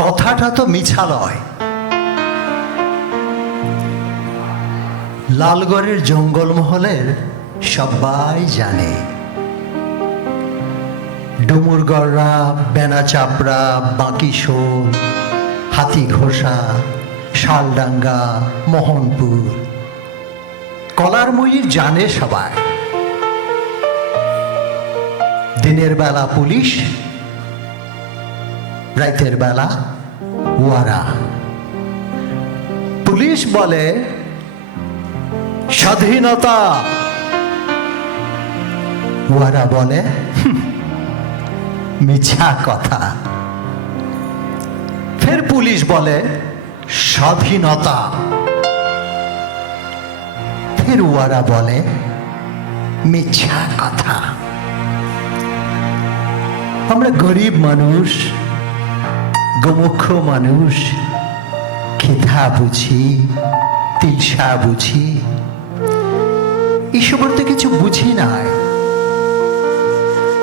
কথাটা তো মিছা লয়। লালগড়ের জঙ্গলমহলের সবাই জানে, ডুমুরগড়রা, বেনাচাপড়া, বাঁকিশোল, হাতিঘোষা, শালডাঙ্গা, মোহনপুর, কলারময়ীর জানে সবাই। দিনের বেলা পুলিশ, রাতের বেলা ওয়ারা। পুলিশ বলে স্বাধীনতা, ওয়ারা বলে মিছা কথা। ফের পুলিশ বলে স্বাধীনতা, ফের ওয়ারা বলে মিছা কথা। আমরা গরিব মানুষ, গোমুখ মানুষ, খিদা বুঝি, তিলসা বুঝি, এসবের তো কিছু বুঝি নাই।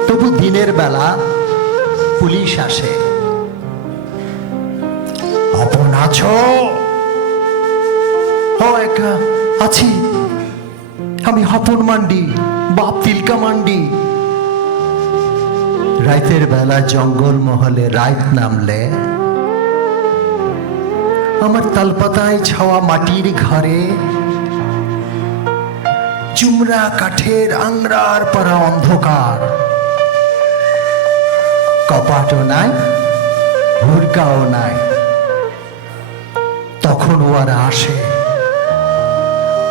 তবু দিনের বেলা পুলিশ আসে, আপন আছো? একা আছি, আমি হপন মান্ডি, বাপ তিলকা মান্ডি। রাতের বেলা জঙ্গল মহলে রাত নামলে আমার তালপাতায় ছাওয়া মাটির ঘরে চুমরা কাঠের আংরার পারা অন্ধকার, কপাটও নাই, হুড়কাও নাই। তখন ওরা আসে,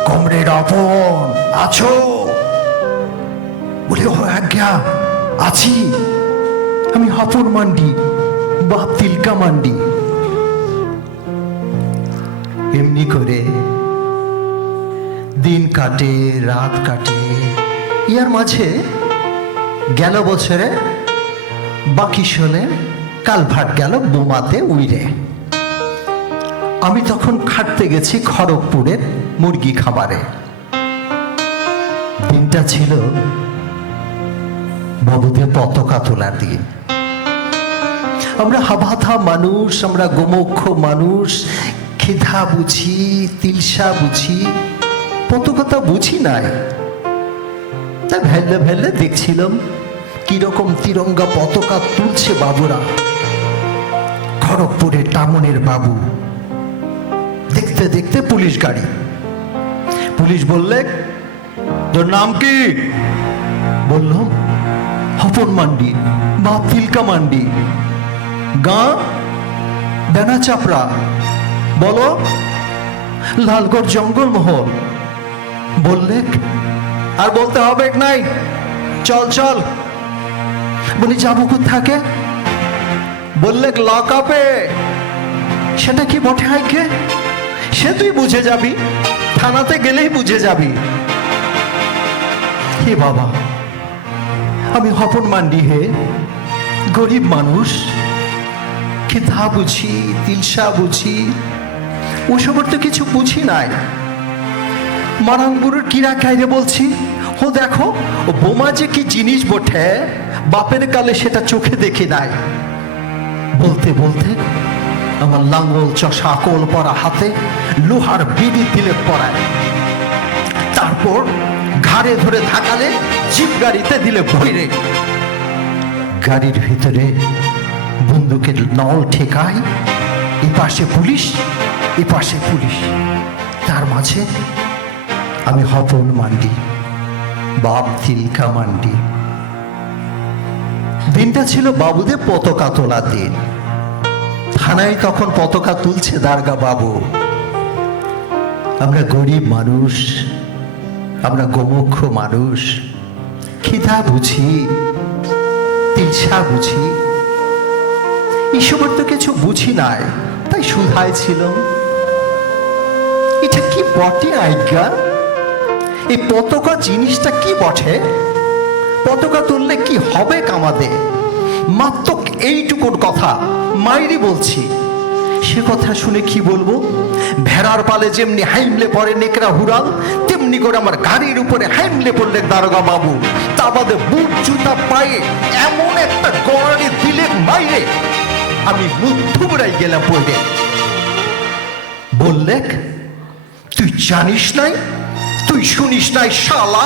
কমরেড আপন আছো? বলে ও আজ্ঞা আছি, আমি হপন মান্ডি, বাপ তিলকা মান্ডি। এমনি করে দিন কাটে, রাত কাটে। ইয়ার মাঝে গেল বছরে বাঁকিশোলে কালভার্ট গেল বোমাতে উইরে। আমি তখন খাটতে গেছি খড়গপুরের মুরগি খাবারে। দিনটা ছিল বাবুদের পতাকা তোলার দিন। আমরা হাবাথা মানুষ, আমরা গোমুখ মানুষ, খিদা বুঝি, তিলসা বুঝি, পতাকা বুঝি নাই। তাই ভেলে ভেলে দেখছিলাম কিরকম তিরঙ্গা পতাকা তুলছে বাবুরা। খড়গপুরের টামনের বাবু। দেখতে দেখতে পুলিশ গাড়ি। পুলিশ বললে তোর নাম কি? বললাম হপন মান্ডি, বাপ তিলকা মান্ডি। গাঁ? বেনাচাপড়া। বলো? লালগড় জঙ্গলমহল। বললে আর বলতে হবে নাই, চল চল। বলি যাবো কোথাকে? বললে লক আপে। সেটা কি বটে আইকে? সে তুই বুঝে যাবি, থানাতে গেলেই বুঝে যাবি। হে বাবা, আমি হপন মান্ডি হে, গরিব মানুষ, খিদা বুঝি, তিলসা বুঝি, ওসবের তো কিছু বুঝি নাই। মারাংবুরের কিরা কাইরে বলছি, ও দেখো বোমা যে কি জিনিস বটে, বাপের কালে সেটা চোখে দেখি নাই। বলতে বলতে আমার লাঙ্গল চষা কোল পরা হাতে লোহার বিড়ি দিলে পড়ায়। তারপর ঘাড়ে ধরে ধাকালে জিপ গাড়িতে দিলে ভৈরে। গাড়ির ভিতরে বন্দুকের নল ঠেকায়, এপাশে পুলিশ, এপাশে পুলিশ। তার মাঝে আমি হপন মান্ডি, বাপ তিলকা মান্ডি। দিনটা ছিল বাবুদের পতাকা তোলার দিন। থানায় তখন পতাকা তুলছে দারগা বাবু। আমরা গরিব মানুষ, আমরা গোমুখ মানুষ, খিদা বুঝি, তিলসা বুঝি, এসবের তো কিছু বুঝি নাই। তাই সুধাই ছিল, এটা কি বটে আজ্ঞা? এই পতাকা জিনিসটা কি বটে? পতাকা তুললে কি হবে কামাদে? মাত্র এইটুকুর কথা মাইরি বলছি। সে কথা শুনে কি বলবো? ভেড়ার পালে যেমনি হাইমলে পড়ে নেকড়া হুড়াল, তেমনি করে আমার গাড়ির উপরে হাইমলে পড়লে দারোগা বাবু। তা বাদে বুট জুতা পায়ে এমন একটা গড়ানি দিলে মাইরে আমি মুখ থুবড়াই গেলাম পড়ে। বললে, তুই জানিস নাই, তুই শুনিস নাই শালা,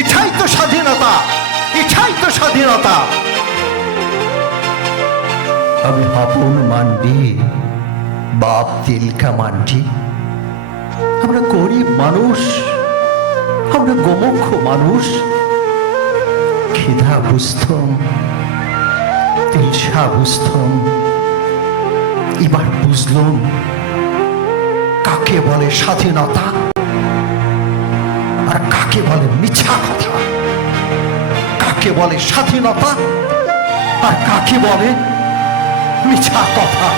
এটাই তো স্বাধীনতা, এটাই তো স্বাধীনতা। আমি হাপন মান্ডি, বাপ তিলকা মান্ডি, আমরা গরিব মানুষ, আমরা গোমুখ মানুষ, খিদা বুঝতাম, তিলসা বুঝতাম। এবার বুঝলাম কাকে বলে স্বাধীনতা আর কাকে বলে মিথ্যা কথা, কাকে বলে স্বাধীনতা আর কাকে বলে মিথ্যা কথা।